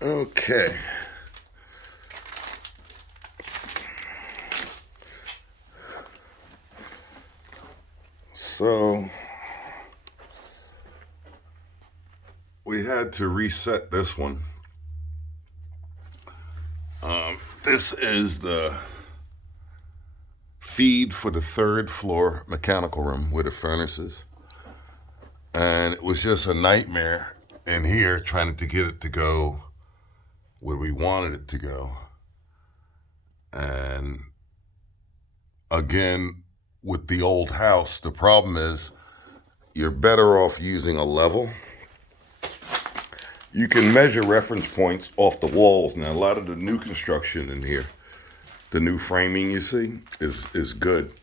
Okay. So we had to reset this one. This is the feed for the third floor mechanical room where the furnace is. And it was just a nightmare in here trying to get it to go where we wanted it to go. And again, with the old house, the problem is you're better off using a level. You can measure reference points off the walls. Now, a lot of the new construction in here, the new framing you see, is good.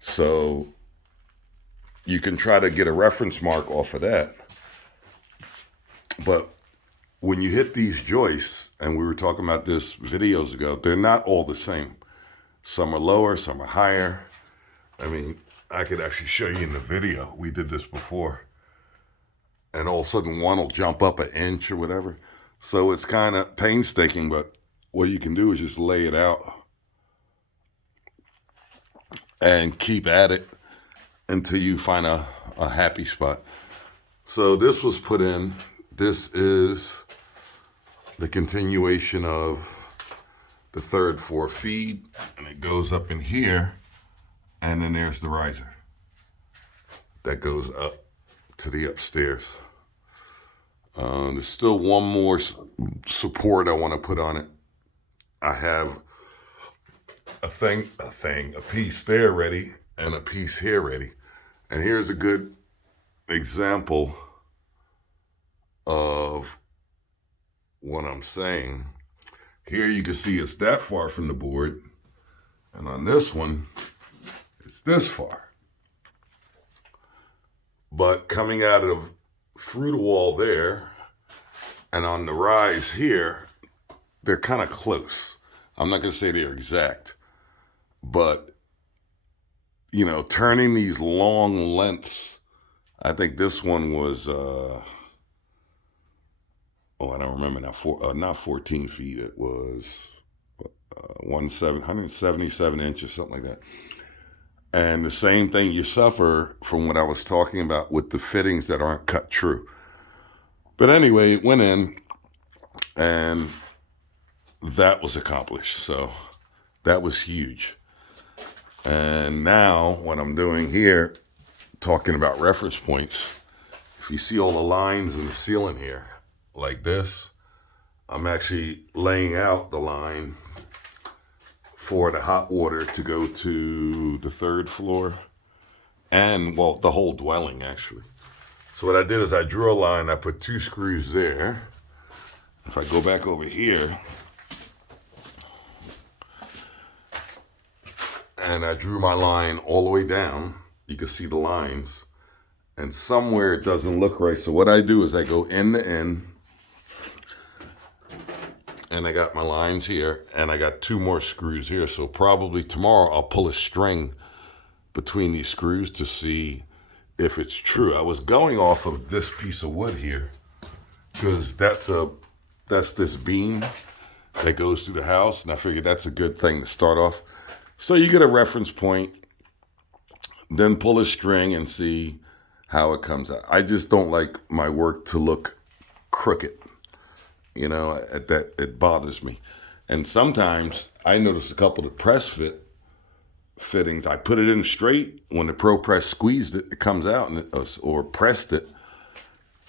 So you can try to get a reference mark off of that. But when you hit these joists, and we were talking about this videos ago, they're not all the same. Some are lower, some are higher. I mean, I could actually show you in the video. We did this before. And all of a sudden one will jump up an inch or whatever. So it's kind of painstaking, but what you can do is just lay it out and keep at it until you find a happy spot. So this was put in. This is the continuation of the third floor feed, and it goes up in here, and then there's the riser that goes up to the upstairs. There's still one more support I want to put on it. I have a piece there ready and a piece here ready. And here's a good example of what I'm saying. Here you can see it's that far from the board. And on this one, it's this far. But coming out of through the wall there and on the rise here, they're kind of close. I'm not going to say they're exact, but you know, turning these long lengths, I think this one was, I don't remember now, not 14 feet, it was 177 inches, something like that. And the same thing you suffer from what I was talking about with the fittings that aren't cut true. But anyway, it went in and that was accomplished. So that was huge. And now what I'm doing here, talking about reference points, if you see all the lines in the ceiling here, like this, I'm actually laying out the line for the hot water to go to the third floor and, well, the whole dwelling actually. So what I did is I drew a line, I put 2 screws there. If I go back over here, and I drew my line all the way down, you can see the lines, and somewhere it doesn't look right. So what I do is I go end to end, and I got my lines here, and I got 2 more screws here. So probably tomorrow I'll pull a string between these screws to see if it's true. I was going off of this piece of wood here because that's this beam that goes through the house, and I figured that's a good thing to start off. So you get a reference point, then pull a string and see how it comes out. I just don't like my work to look crooked. You know, that it bothers me. And sometimes I notice a couple of press fit fittings. I put it in straight. When the Pro Press squeezed it, it comes out, or pressed it,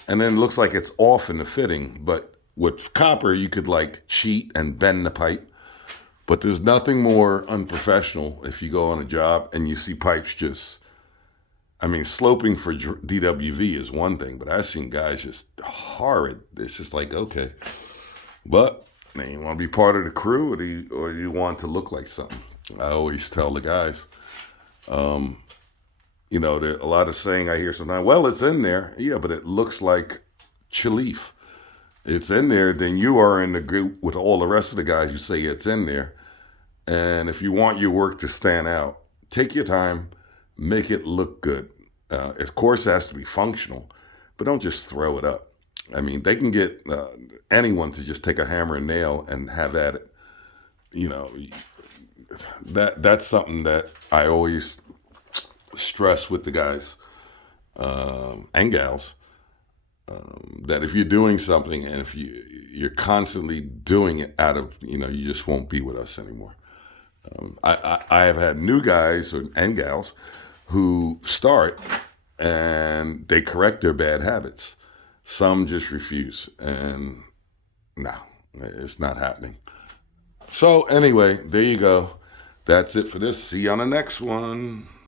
and then it looks like it's off in the fitting. But with copper, you could like cheat and bend the pipe. But there's nothing more unprofessional if you go on a job and you see pipes just, I mean, sloping for DWV is one thing, but I've seen guys just horrid. It's just like, okay. But man, you want to be part of the crew, or do you want to look like something? I always tell the guys, you know, there a lot of saying I hear sometimes, well, it's in there. Yeah, but it looks like Chalif. It's in there, then you are in the group with all the rest of the guys who say it's in there. And if you want your work to stand out, take your time, make it look good. Of course, it has to be functional, but don't just throw it up. I mean, they can get anyone to just take a hammer and nail and have at it. You know, that's something that I always stress with the guys and gals, that if you're doing something and if you're constantly doing it out of, you just won't be with us anymore. I have had new guys and gals who start and they correct their bad habits. Some just refuse, and no, it's not happening. So anyway, there you go. That's it for this. See you on the next one.